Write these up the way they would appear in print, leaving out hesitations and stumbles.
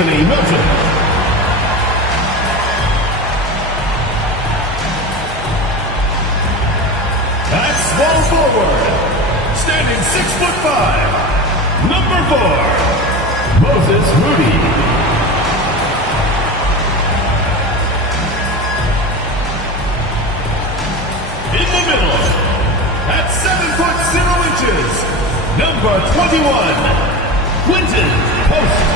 Anthony Melton. At small forward, standing 6'5", number 4, Moses Moody. In the middle, at 7'0", number 21, Quentin Post.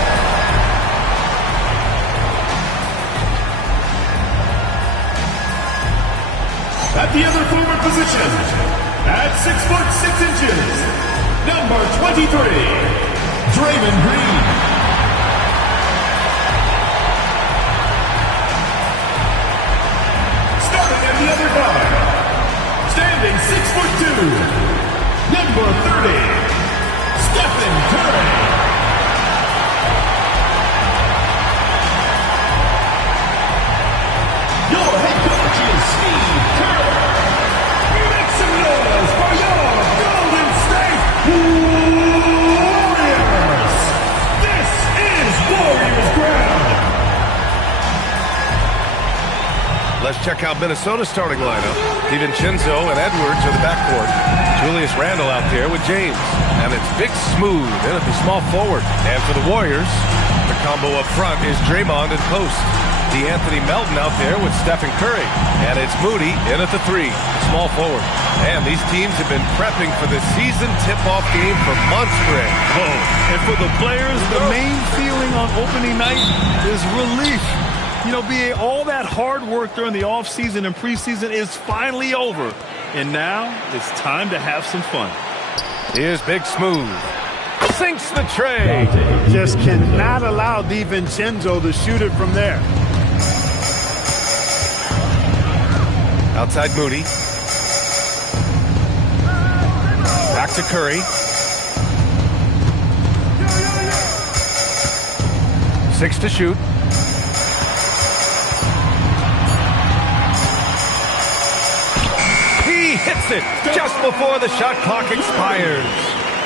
At the other forward position, at 6'6", number 23, Draymond Green. Starting at the other guard, standing 6'2", number 30, Stephen Curry. Your head coach is Steve Kerr. Make some noise for your Golden State Warriors. This is Warriors ground. Let's check out Minnesota's starting lineup. DiVincenzo and Edwards are the backcourt. Julius Randle out there with James. And it's Big Smooth in at the small forward. And for the Warriors, the combo up front is Draymond and Post. Anthony Melton out there with Stephen Curry. And it's Moody in at the 3, small forward. And these teams have been prepping for the season tip-off game for months, Greg. And for the players, the main feeling on opening night is relief. You know, BA, all that hard work during the offseason and preseason is finally over. And now it's time to have some fun. Here's Big Smooth. Sinks the tray. Just cannot allow DiVincenzo to shoot it from there. Outside Moody. Back to Curry. 6 to shoot. He hits it just before the shot clock expires.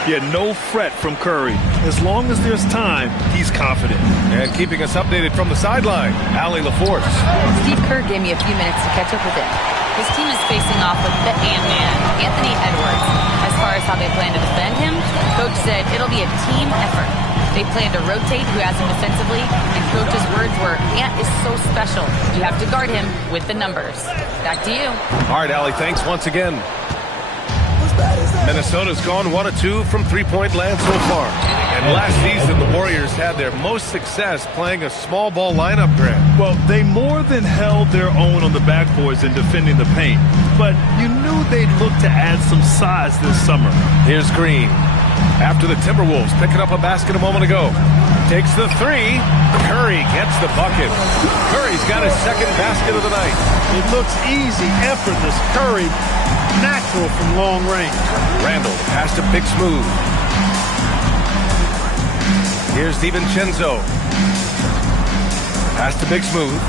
Yeah, no fret from Curry. As long as there's time, he's confident. And keeping us updated from the sideline, Allie LaForce. Steve Kerr gave me a few minutes to catch up with him. His team is facing off with the Ant-Man, Anthony Edwards. As far as how they plan to defend him, Coach said it'll be a team effort. They plan to rotate who has him defensively, and Coach's words were, Ant is so special. You have to guard him with the numbers. Back to you. All right, Allie, thanks once again. Minnesota's gone 1 of 2 from three-point land so far. And last season, the Warriors had their most success playing a small ball lineup, Grant. Well, they more than held their own on the backboards in defending the paint. But you knew they'd look to add some size this summer. Here's Green. After the Timberwolves picking up a basket a moment ago. Takes the 3. Curry gets the bucket. Curry's got his second basket of the night. It looks easy, effortless. Curry, natural from long range. Randle pass to Big Smooth. Here's DiVincenzo. Pass to Big Smooth.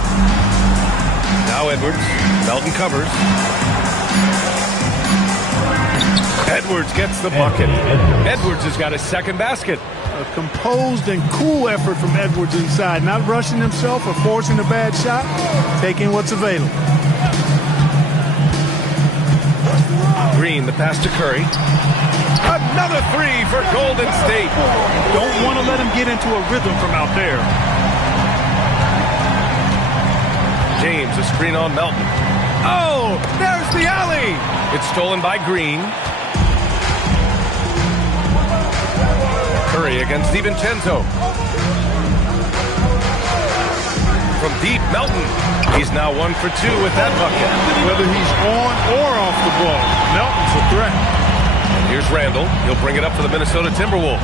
Now Edwards. Melton covers. Edwards gets the bucket. Edwards has got his second basket. A composed and cool effort from Edwards inside. Not rushing himself or forcing a bad shot. Taking what's available. Green, the pass to Curry. Another 3 for Golden State. Don't want to let him get into a rhythm from out there. James, a screen on Melton. Oh, there's the alley. It's stolen by Green. Curry against DiVincenzo. From deep, Melton. He's now 1 for 2 with that bucket. Whether he's on or off the ball, Melton's a threat. And here's Randle. He'll bring it up for the Minnesota Timberwolves.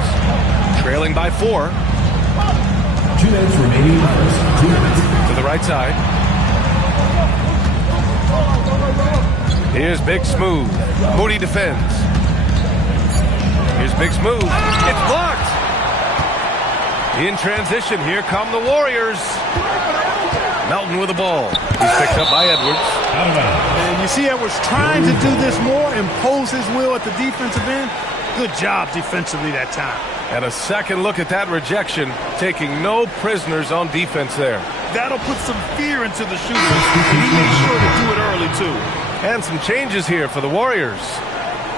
Trailing by 4. 2 minutes remaining. 2 minutes. To the right side. Here's Big Smooth. Moody defends. Here's Big Smooth. It's blocked. In transition, here come the Warriors. Melton with the ball. He's picked up by Edwards. And you see Edwards trying to do this more, impose his will at the defensive end. Good job defensively that time. And a second look at that rejection, taking no prisoners on defense there. That'll put some fear into the shooters, and he made sure to do it early, too. And some changes here for the Warriors.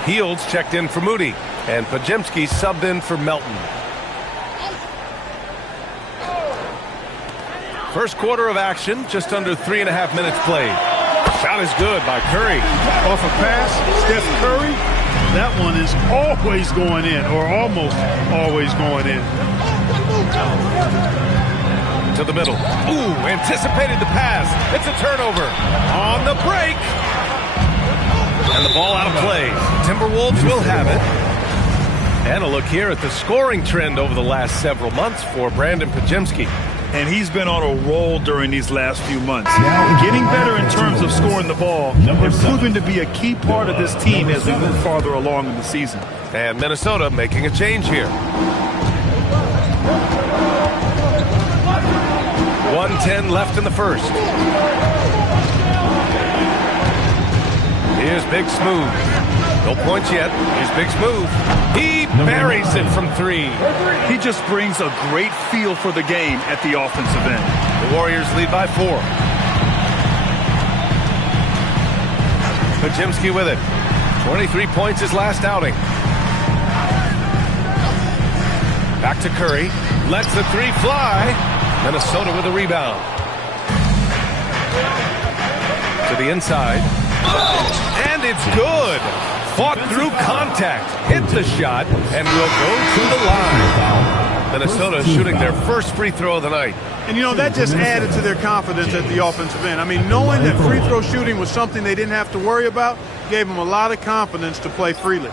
Fields checked in for Moody, and Podziemski subbed in for Melton. First quarter of action, just under 3.5 minutes played. Shot is good by Curry. Off a pass, Steph Curry. That one is always going in, or almost always going in. To the middle. Ooh, anticipated the pass. It's a turnover. On the break. And the ball out of play. Timberwolves will have it. And a look here at the scoring trend over the last several months for Brandon Podziemski. And he's been on a roll during these last few months. Getting better in terms of scoring the ball and proving to be a key part of this team as we move farther along in the season. And Minnesota making a change here. 1:10 left in the first. Here's Big Smooth. No points yet. Here's Big Smooth. He buries it from three. He just brings a great feel for the game at the offensive end. The Warriors lead by 4. Podziemski with it. 23 points his last outing. Back to Curry. Lets the three fly. Minnesota with a rebound. To the inside. And it's good. Fought through contact, hit the shot, and will go to the line. Minnesota shooting their first free throw of the night. And, you know, that just added to their confidence at the offensive end. I mean, knowing that free throw shooting was something they didn't have to worry about gave them a lot of confidence to play freely.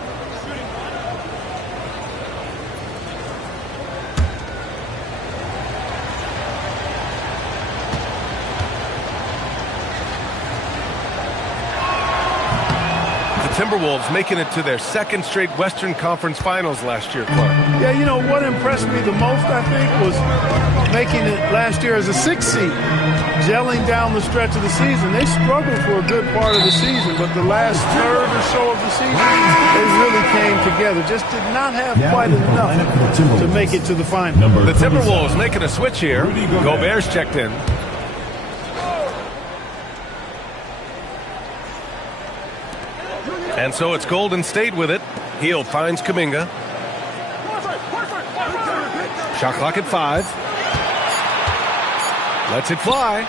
Timberwolves making it to their second straight Western Conference Finals last year, Clark. Yeah, you know, what impressed me the most, I think, was making it last year as a 6th seed, gelling down the stretch of the season. They struggled for a good part of the season, but the last third or so of the season, they really came together. Just did not have quite enough to make it to the final. The Timberwolves making a switch here. Gobert's checked in. And so it's Golden State with it. Hield finds Kuminga. Shot clock at 5. Lets it fly.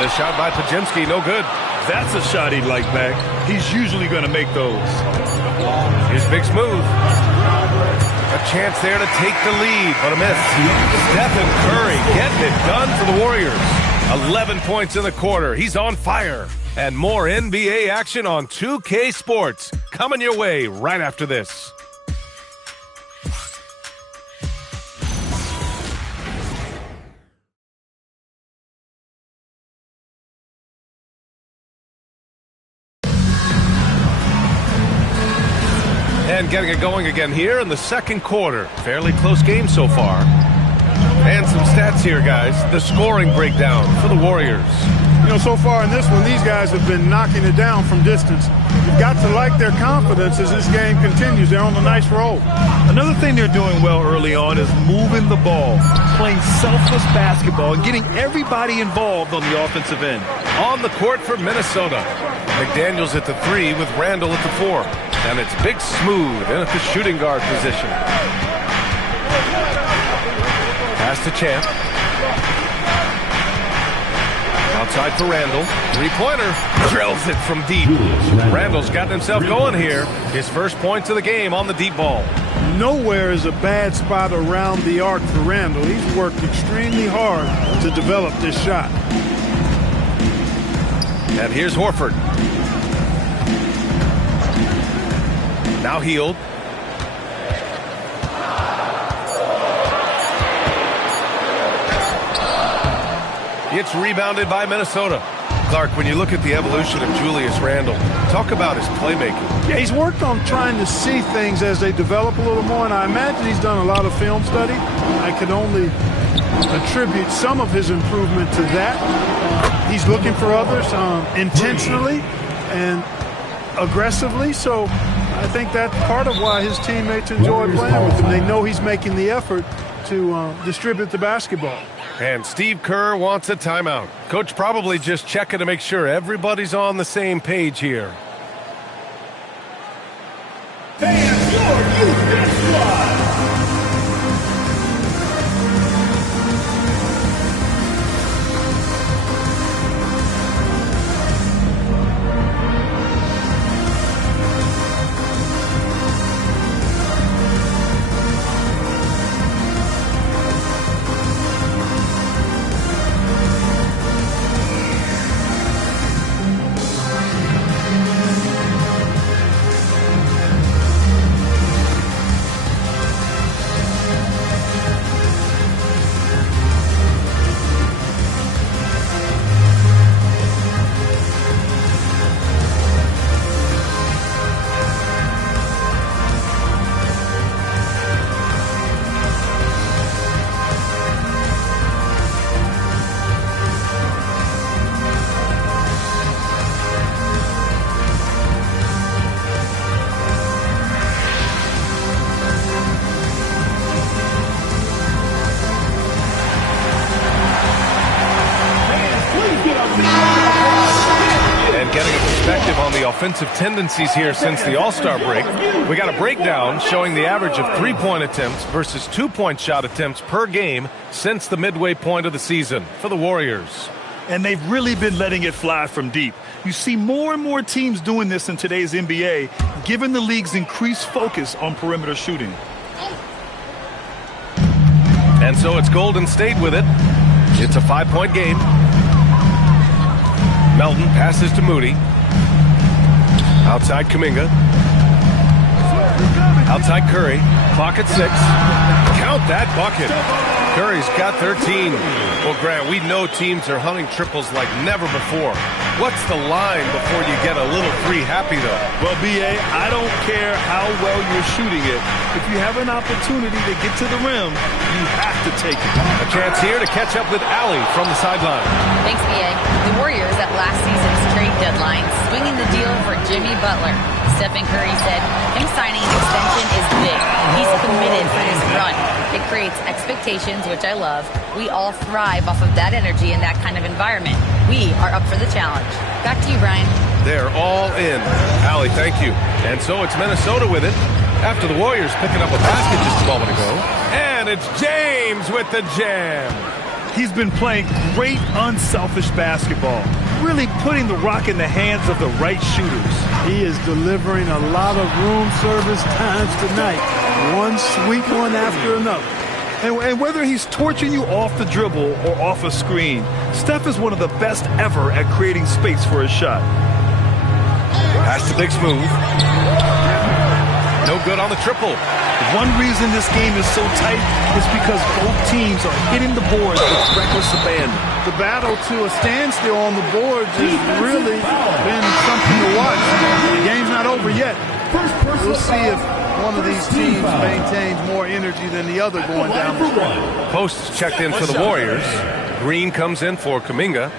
The shot by Podziemski, no good. That's a shot he'd like back. He's usually going to make those. Here's Big Smooth. A chance there to take the lead, but a miss. Stephen Curry getting it done for the Warriors. 11 points in the quarter. He's on fire. And more NBA action on 2K Sports coming your way right after this. And getting it going again here in the second quarter. Fairly close game so far. And some stats here, guys. The scoring breakdown for the Warriors. You know, so far in this one, these guys have been knocking it down from distance. You've got to like their confidence as this game continues. They're on a nice roll. Another thing they're doing well early on is moving the ball, playing selfless basketball, and getting everybody involved on the offensive end. On the court for Minnesota. McDaniels at the 3 with Randall at the 4. And it's Big Smooth in at the shooting guard position. Pass to Champ. Outside for Randall. Three-pointer. Drills it from deep. Randall's gotten himself going here. His first points of the game on the deep ball. Nowhere is a bad spot around the arc for Randall. He's worked extremely hard to develop this shot. And here's Horford. Now Hield. It's rebounded by Minnesota. Clark, when you look at the evolution of Julius Randle, talk about his playmaking. Yeah, he's worked on trying to see things as they develop a little more, and I imagine he's done a lot of film study. I could only attribute some of his improvement to that. He's looking for others intentionally and aggressively, so I think that's part of why his teammates enjoy playing with him. They know he's making the effort to distribute the basketball. And Steve Kerr wants a timeout. Coach probably just checking to make sure everybody's on the same page here. Fans, your youth squad. Offensive tendencies here since the All-Star break. We got a breakdown showing the average of three-point attempts versus two-point shot attempts per game since the midway point of the season for the Warriors. And they've really been letting it fly from deep. You see more and more teams doing this in today's NBA, given the league's increased focus on perimeter shooting. And so it's Golden State with it. It's a 5-point game. Melton passes to Moody. Outside Kuminga. Outside Curry. Clock at 6. Count that bucket. Curry's got 13. Well, Grant, we know teams are hunting triples like never before. What's the line before you get a little free happy, though? Well, B.A., I don't care how well you're shooting it. If you have an opportunity to get to the rim, you have to take it. A chance here to catch up with Allie from the sideline. Thanks, B.A. The Warriors at last season's trade deadline swinging the deal for Jimmy Butler. Stephen Curry said him signing an extension is big. He's committed for his run. It creates expectations, which I love. We all thrive off of that energy in that kind of environment. We are up for the challenge. Back to you, Brian. They're all in. Allie, thank you. And so it's Minnesota with it. After the Warriors picking up a basket just a moment ago. And it's James with the jam. He's been playing great, unselfish basketball, really putting the rock in the hands of the right shooters. He is delivering a lot of room service times tonight. One sweet one after another. And whether he's torching you off the dribble or off a screen, Steph is one of the best ever at creating space for his shot. Pass to Big Smooth. No good on the triple. One reason this game is so tight is because both teams are hitting the boards with reckless abandon. The battle to a standstill on the boards has really been something to watch. The game's not over yet. We'll see if one of these teams maintains more energy than the other going down the stretch. Posts checked in for the Warriors. Green comes in for Kuminga.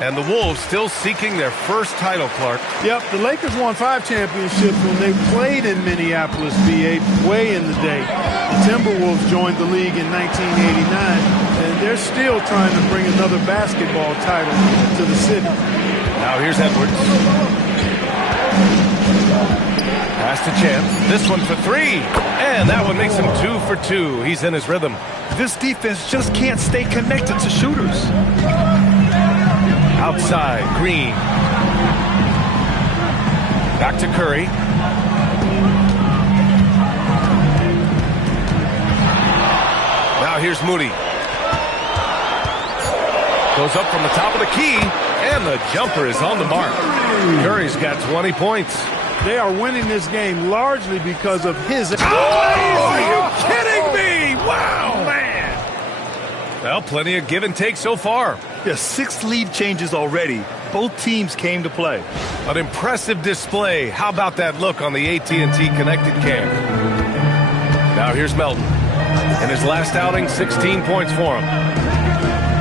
And the Wolves still seeking their first title, Clark. Yep, the Lakers won 5 championships when they played in Minneapolis, VA, way in the day. The Timberwolves joined the league in 1989, and they're still trying to bring another basketball title to the city. Now here's Edwards. Pass to Champ. This one for 3. And that one makes him 2 for 2. He's in his rhythm. This defense just can't stay connected to shooters. Outside, Green. Back to Curry. Now here's Moody. Goes up from the top of the key, and the jumper is on the mark. Curry's got 20 points. They are winning this game largely because of his... Oh, are you kidding me? Wow, man. Well, plenty of give and take so far. Yeah, 6 lead changes already. Both teams came to play. An impressive display. How about that look on the AT&T connected cam? Now here's Melton. In his last outing, 16 points for him.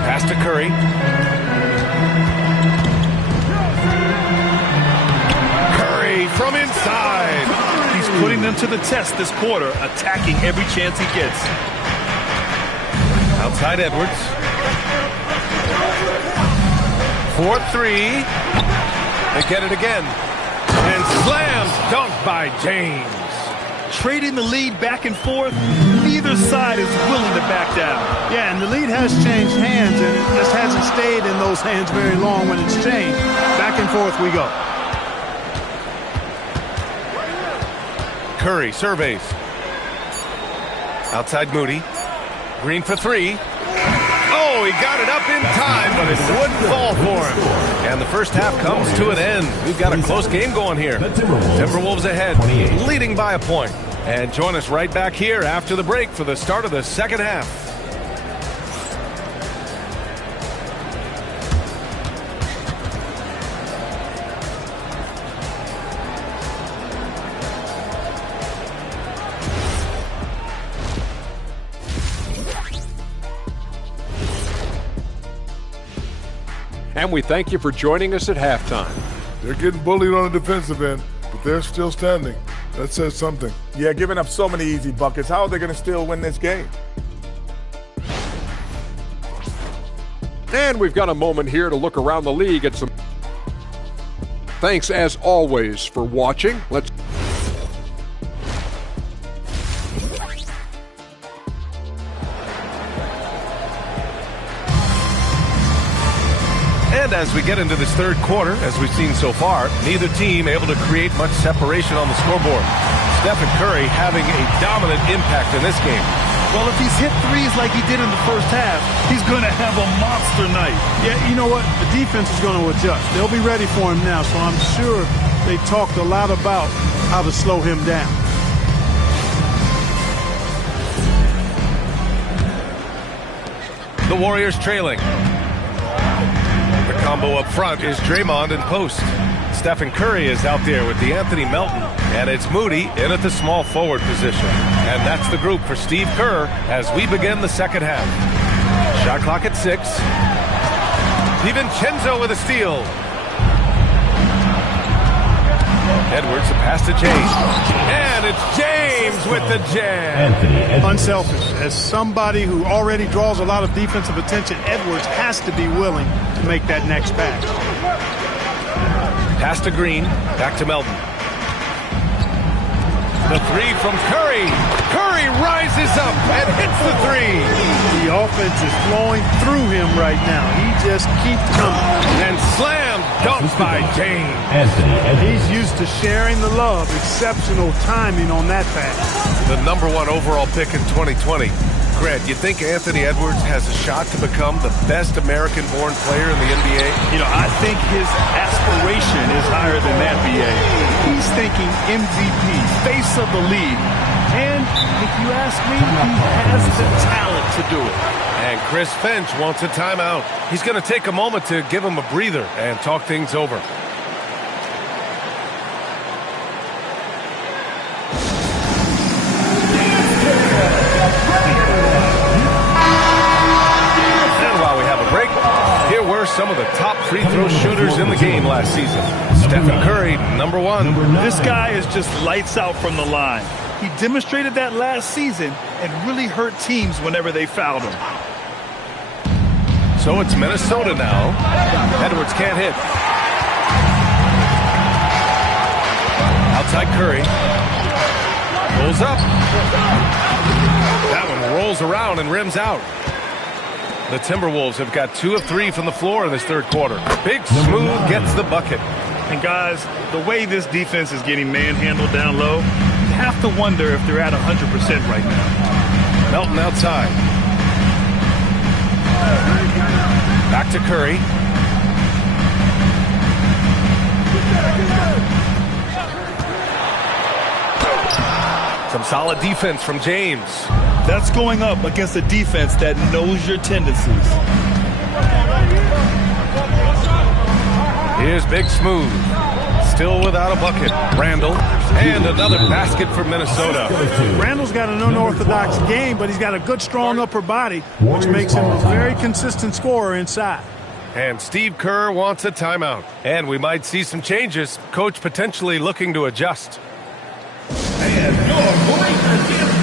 Pass to Curry. Curry from inside. He's putting them to the test this quarter, attacking every chance he gets. Outside Edwards. 4-3. They get it again. And slam dunk by James. Trading the lead back and forth, neither side is willing to back down. Yeah, and the lead has changed hands, and it just hasn't stayed in those hands very long when it's changed. Back and forth we go. Curry surveys. Outside Moody. Green for three. Oh, he got it up in time, but it wouldn't fall for him. And the first half comes to an end. We've got a close game going here. Timberwolves ahead, leading by a point. And join us right back here after the break for the start of the second half. And we thank you for joining us at halftime. They're getting bullied on the defensive end, but they're still standing. That says something. Yeah, giving up so many easy buckets. How are they going to still win this game? And we've got a moment here to look around the league at some. Thanks as always for watching. Let's. And as we get into this third quarter, as we've seen so far, neither team able to create much separation on the scoreboard. Stephen Curry having a dominant impact in this game. Well, if he's hit threes like he did in the first half, he's going to have a monster night. Yeah, you know what? The defense is going to adjust. They'll be ready for him now, so I'm sure they talked a lot about how to slow him down. The Warriors trailing. The combo up front is Draymond in post. Stephen Curry is out there with Anthony Melton. And it's Moody in at the small forward position. And that's the group for Steve Kerr as we begin the second half. Shot clock at 6. DiVincenzo with a steal. Edwards, a pass to James. And it's James with the jam. Unselfish. As somebody who already draws a lot of defensive attention, Edwards has to be willing to make that next pass. Pass to Green. Back to Melton. The three from Curry. Curry rises up and hits the three. The offense is flowing through him right now. He just keeps coming. And slam dunk by James. He's used to sharing the love. Exceptional timing on that pass. The #1 overall pick in 2020. Grant, you think Anthony Edwards has a shot to become the best American-born player in the NBA? You know, I think his aspiration is higher than that, BA. He's thinking MVP, face of the league. And if you ask me, he has the talent to do it. And Chris Finch wants a timeout. He's going to take a moment to give him a breather and talk things over. Some of the top free throw shooters in the game last season. Stephen Curry, #1. This guy is just lights out from the line. He demonstrated that last season and really hurt teams whenever they fouled him. So it's Minnesota now. Edwards can't hit. Outside Curry. Pulls up. That one rolls around and rims out. The Timberwolves have got 2 of 3 from the floor in this third quarter. Big Smooth gets the bucket. And guys, the way this defense is getting manhandled down low, you have to wonder if they're at 100% right now. Melton outside. Back to Curry. Some solid defense from James. That's going up against a defense that knows your tendencies. Here's Big Smooth. still without a bucket. Randall, and another basket for Minnesota. Randall's got an unorthodox game, but he's got a good, strong upper body, which makes him a very consistent scorer inside. And Steve Kerr wants a timeout. And we might see some changes. Coach potentially looking to adjust. And your point against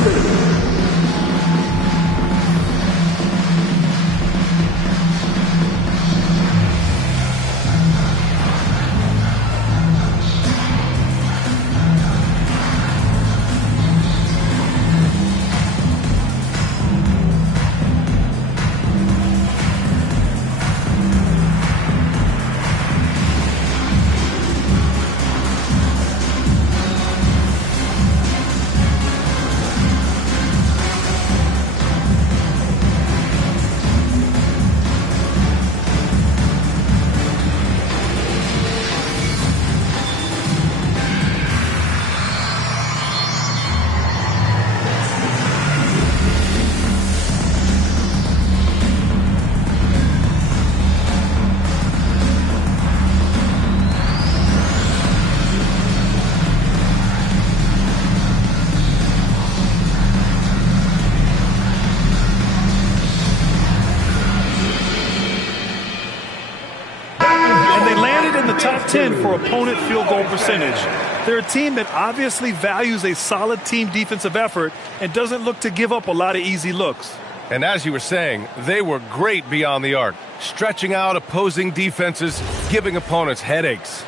top 10 for opponent field goal percentage. They're a team that obviously values a solid team defensive effort and doesn't look to give up a lot of easy looks. And as you were saying, they were great beyond the arc, stretching out opposing defenses, giving opponents headaches.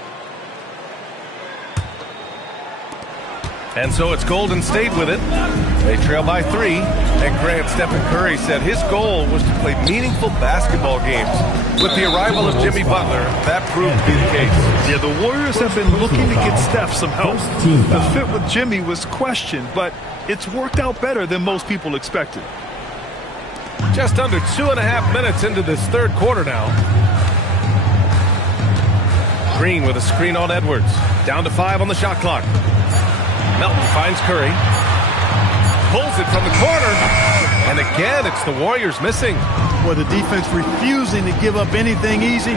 And so it's Golden State with it. They trail by 3. And Grant Stephen Curry said his goal was to play meaningful basketball games. With the arrival of Jimmy Butler, that proved to be the case. Yeah, the Warriors have been looking to get Steph some help. The fit with Jimmy was questioned, but it's worked out better than most people expected. Just under 2.5 minutes into this third quarter now. Green with a screen on Edwards. Down to 5 on the shot clock. Melton finds Curry. Pulls it from the corner. And again, it's the Warriors missing. Boy, the defense refusing to give up anything easy.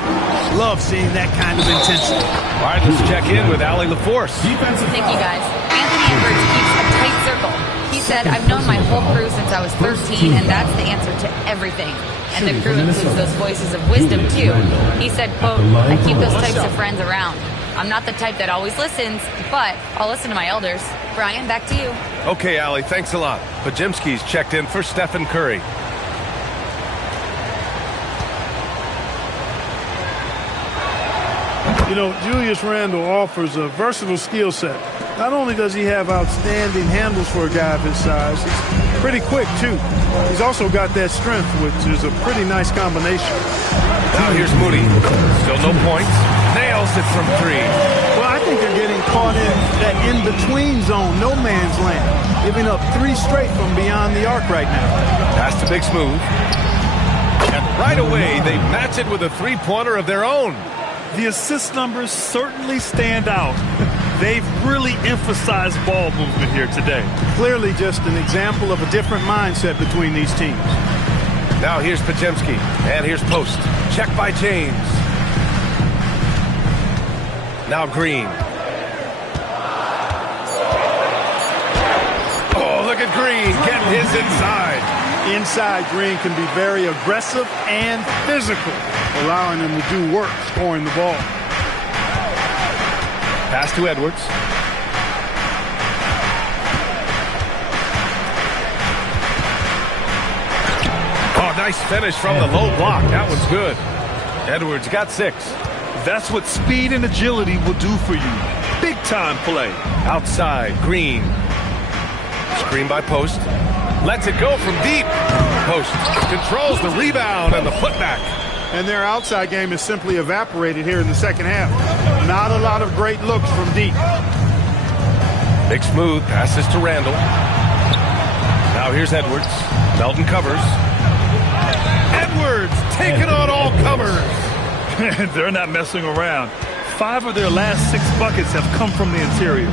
Love seeing that kind of intensity. All right, let's check in with Allie LaForce. Thank you, guys. Anthony Edwards keeps a tight circle. He said, I've known my whole crew since I was 13, and that's the answer to everything. And the crew includes those voices of wisdom, too. He said, quote, I keep those types of friends around. I'm not the type that always listens, but I'll listen to my elders. Brian, back to you. Okay, Allie, thanks a lot. Pajimski's checked in for Stephen Curry. You know, Julius Randle offers a versatile skill set. Not only does he have outstanding handles for a guy of his size, he's pretty quick, too. He's also got that strength, which is a pretty nice combination. Now here's Moody. Still no points. Nails it from 3. Well, I think they're getting caught in that in-between zone, no man's land, giving up 3 straight from beyond the arc right now. Pass to Big Smooth. And right away, they match it with a 3-pointer of their own. The assist numbers certainly stand out. They've really emphasized ball movement here today. Clearly just an example of a different mindset between these teams. Now here's Pajemski, and here's Post. Check by James. Now Green. Oh, look at Green getting his inside. Inside, Green can be very aggressive and physical, allowing him to do work scoring the ball. Pass to Edwards. Oh, nice finish from the low block. That was good. Edwards got 6. That's what speed and agility will do for you. Big time play. Outside, Green. Screen by Post. Lets it go from deep. Post controls the rebound and the putback. And their outside game is simply evaporated here in the second half. Not a lot of great looks from deep. Big Smooth passes to Randall. Now here's Edwards. Melton covers. Edwards taking on all comers. They're not messing around. 5 of their last 6 buckets have come from the interior.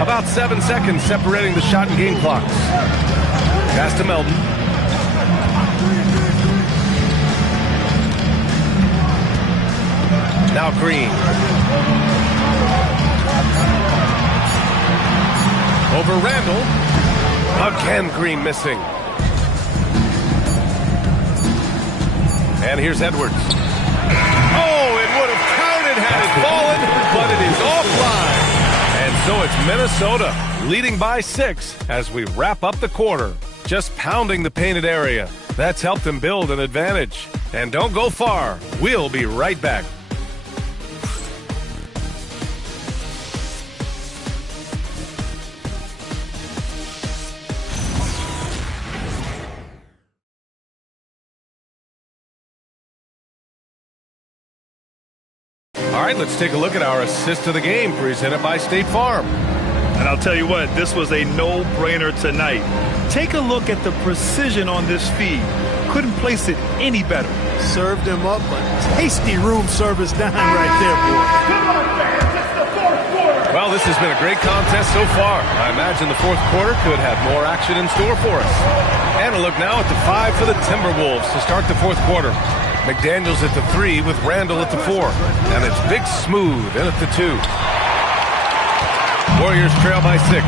About 7 seconds separating the shot and game clocks. Pass to Melton. Now Green. Over Randall. Again, Green missing. And here's Edwards. Oh, it would have counted had it fallen, but it is offline. And so it's Minnesota leading by 6 as we wrap up the quarter. Just pounding the painted area. That's helped them build an advantage. And don't go far. We'll be right back. All right, let's take a look at our assist of the game presented by State Farm. And I'll tell you what, this was a no-brainer tonight. Take a look at the precision on this feed. Couldn't place it any better. Served him up a tasty room service dime right there, boy. Come on, fans, it's the fourth quarter. Well, this has been a great contest so far. I imagine the fourth quarter could have more action in store for us. And a look now at the 5 for the Timberwolves to start the fourth quarter. McDaniels at the 3 with Randall at the 4. And it's Big Smooth in at the 2. Warriors trail by 6.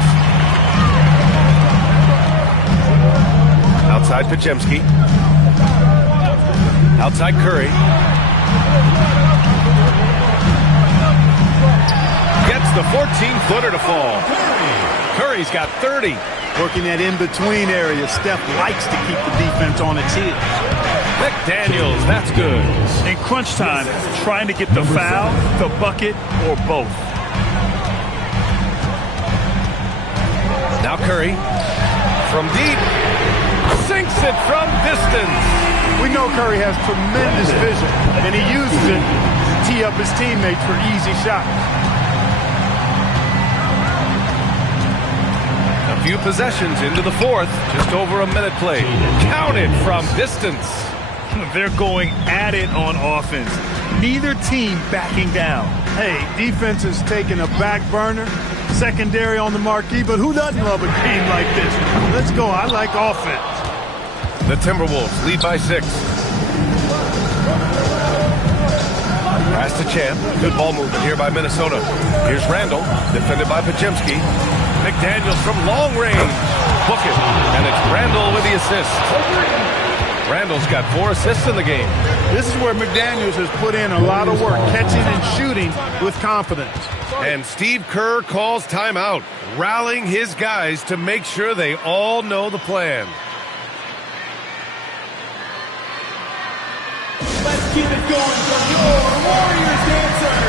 Outside Podziemski. Outside Curry. Gets the 14-footer to fall. Curry's got 30. Working that in-between area. Steph likes to keep the defense on its heels. McDaniels, that's good. In crunch time, trying to get the foul, the bucket, or both. Now Curry from deep. Sinks it from distance. We know Curry has tremendous vision, and he uses it to tee up his teammates for easy shots. A few possessions into the fourth, just over a minute played. Counted from distance. They're going at it on offense. Neither team backing down. Hey, defense is taking a back burner, secondary on the marquee, but who doesn't love a game like this? Let's go. I like offense. The Timberwolves lead by 6. Pass to Champ. Good ball movement here by Minnesota. Here's Randall, defended by Podziemski. McDaniels from long range. Book it. And it's Randall with the assist. Randall's got 4 assists in the game. This is where McDaniels has put in a lot of work, catching and shooting with confidence. And Steve Kerr calls timeout, rallying his guys to make sure they all know the plan. Let's keep it going from your Warriors dancers.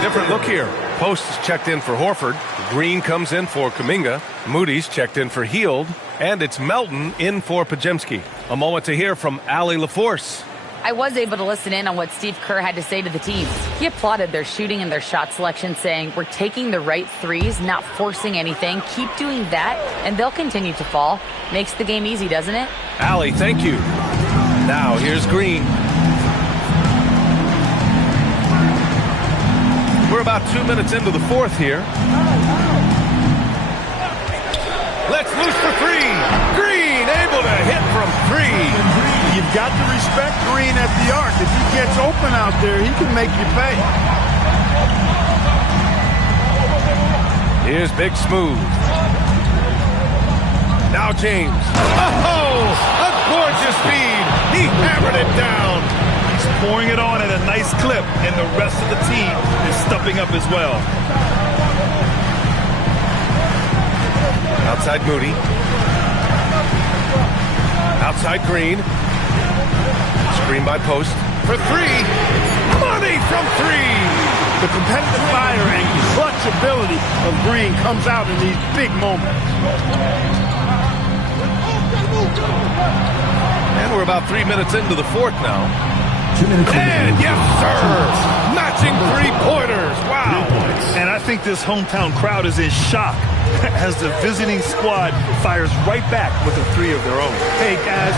Different look here. Post is checked in for Horford. Green comes in for Kuminga. Moody's checked in for Hield. And it's Melton in for Podziemski. A moment to hear from Allie LaForce. I was able to listen in on what Steve Kerr had to say to the team. He applauded their shooting and their shot selection, saying, "We're taking the right threes, not forcing anything. Keep doing that, and they'll continue to fall." Makes the game easy, doesn't it? Allie, thank you. Now here's Green. We're about 2 minutes into the fourth here. Let's loose for 3. Green able to hit from 3. You've got to respect Green at the arc. If he gets open out there, he can make you pay. Here's Big Smooth. Now James. Oh, a gorgeous feed. He hammered it down. He's pouring it on at a nice clip, and the rest of the team is stepping up as well. Outside Moody. Outside Green. Screen by Post. For three. Money from three. The competitive fire and clutch ability of Green comes out in these big moments. And we're about 3 minutes into the fourth now. And yes, sir! Matching three-pointers. Wow! And I think this hometown crowd is in shock as the visiting squad fires right back with a three of their own. Hey, guys,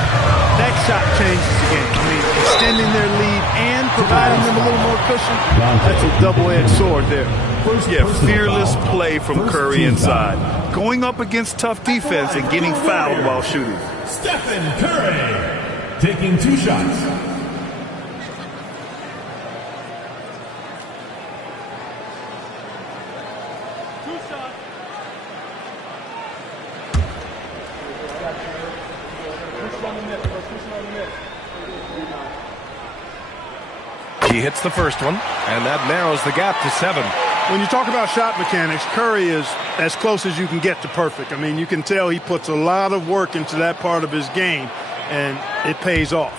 that shot changes the game. I mean, extending their lead and providing them a little more cushion, that's a double-edged sword there. Yeah, fearless play from Curry inside. Going up against tough defense and getting fouled while shooting. Stephen Curry taking 2 shots. He hits the first one, and that narrows the gap to 7. When you talk about shot mechanics, Curry is as close as you can get to perfect. I mean, you can tell he puts a lot of work into that part of his game, and it pays off.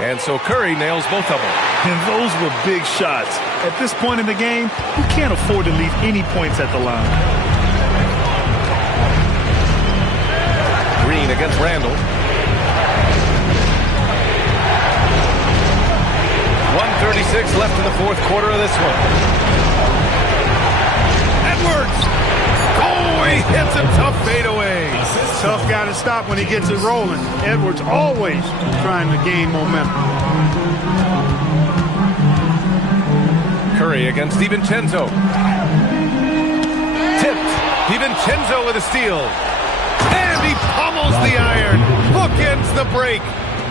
And so Curry nails both of them. And those were big shots. At this point in the game, you can't afford to leave any points at the line. Green against Randall. 1:36 left in the fourth quarter of this one. Edwards! Oh, he hits a tough fadeaway. Tough guy to stop when he gets it rolling. Edwards always trying to gain momentum. Curry against DiVincenzo. Tipped. DiVincenzo with a steal. And he pummels the iron. Bookends the break.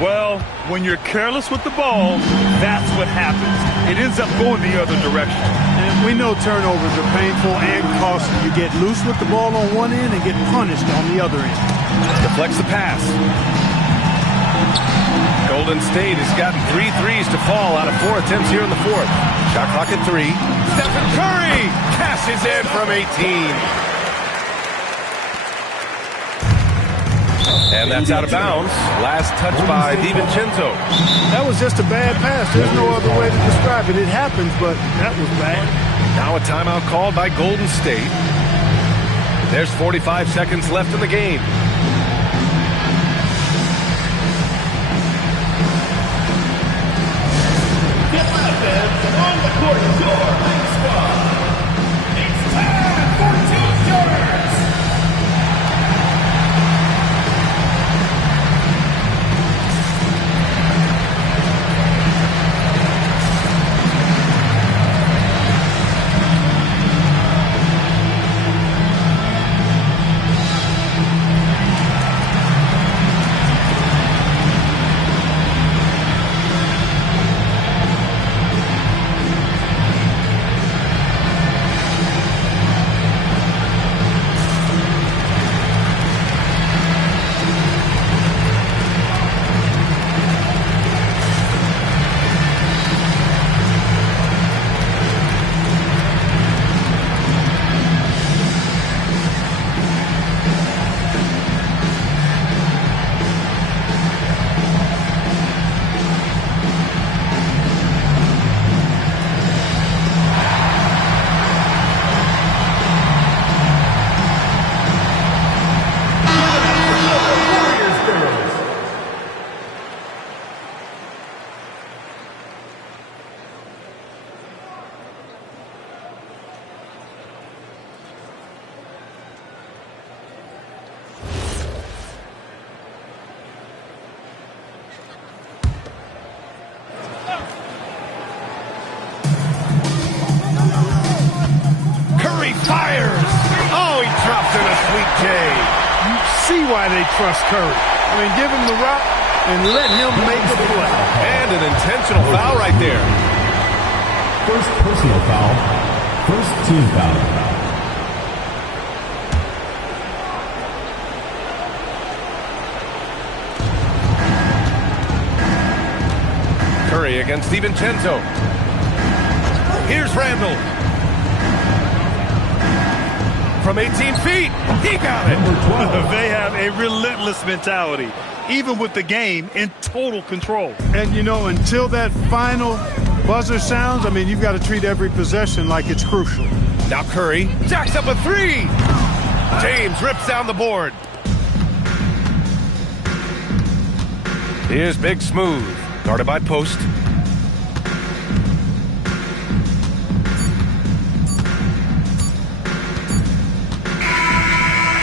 Well, when you're careless with the ball, that's what happens. It ends up going the other direction. And we know turnovers are painful and costly. You get loose with the ball on one end and get punished on the other end. Deflects the pass. Golden State has gotten 3 threes to fall out of 4 attempts here in the fourth. Shot clock at 3. Stephen Curry cashes in from 18. And that's out of bounds. Last touch by DiVincenzo. That was just a bad pass. There's no other way to describe it. It happens, but that was bad. Now a timeout called by Golden State. There's 45 seconds left in the game. On the court, your big squad. It's time for T-shirts. Why they trust Curry. I mean, give him the rock and let him make the play. And an intentional foul right there. First personal foul. First team foul. Curry against DiVincenzo. Here's Randall. From 18 feet, he got it. They have a relentless mentality, even with the game in total control. And, you know, until that final buzzer sounds, I mean, you've got to treat every possession like it's crucial. Now Curry jacks up a three. James rips down the board. Here's Big Smooth, guarded by Post.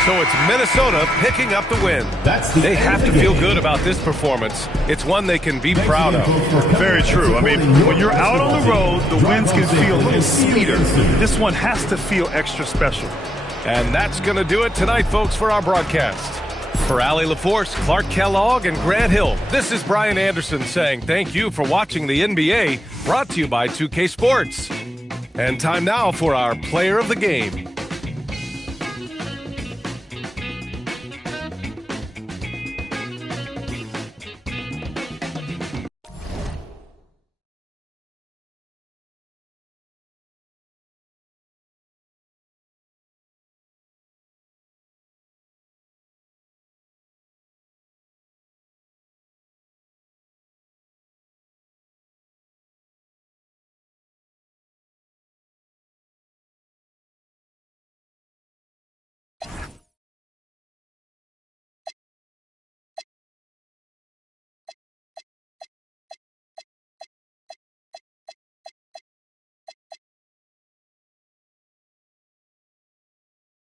So it's Minnesota picking up the win. They have to feel good about this performance. It's one they can be proud of. Very true. I mean, when you're out on the road, the wins can feel a little sweeter. This one has to feel extra special. And that's going to do it tonight, folks, for our broadcast. For Allie LaForce, Clark Kellogg, and Grant Hill, this is Brian Anderson saying thank you for watching the NBA, brought to you by 2K Sports. And time now for our player of the game.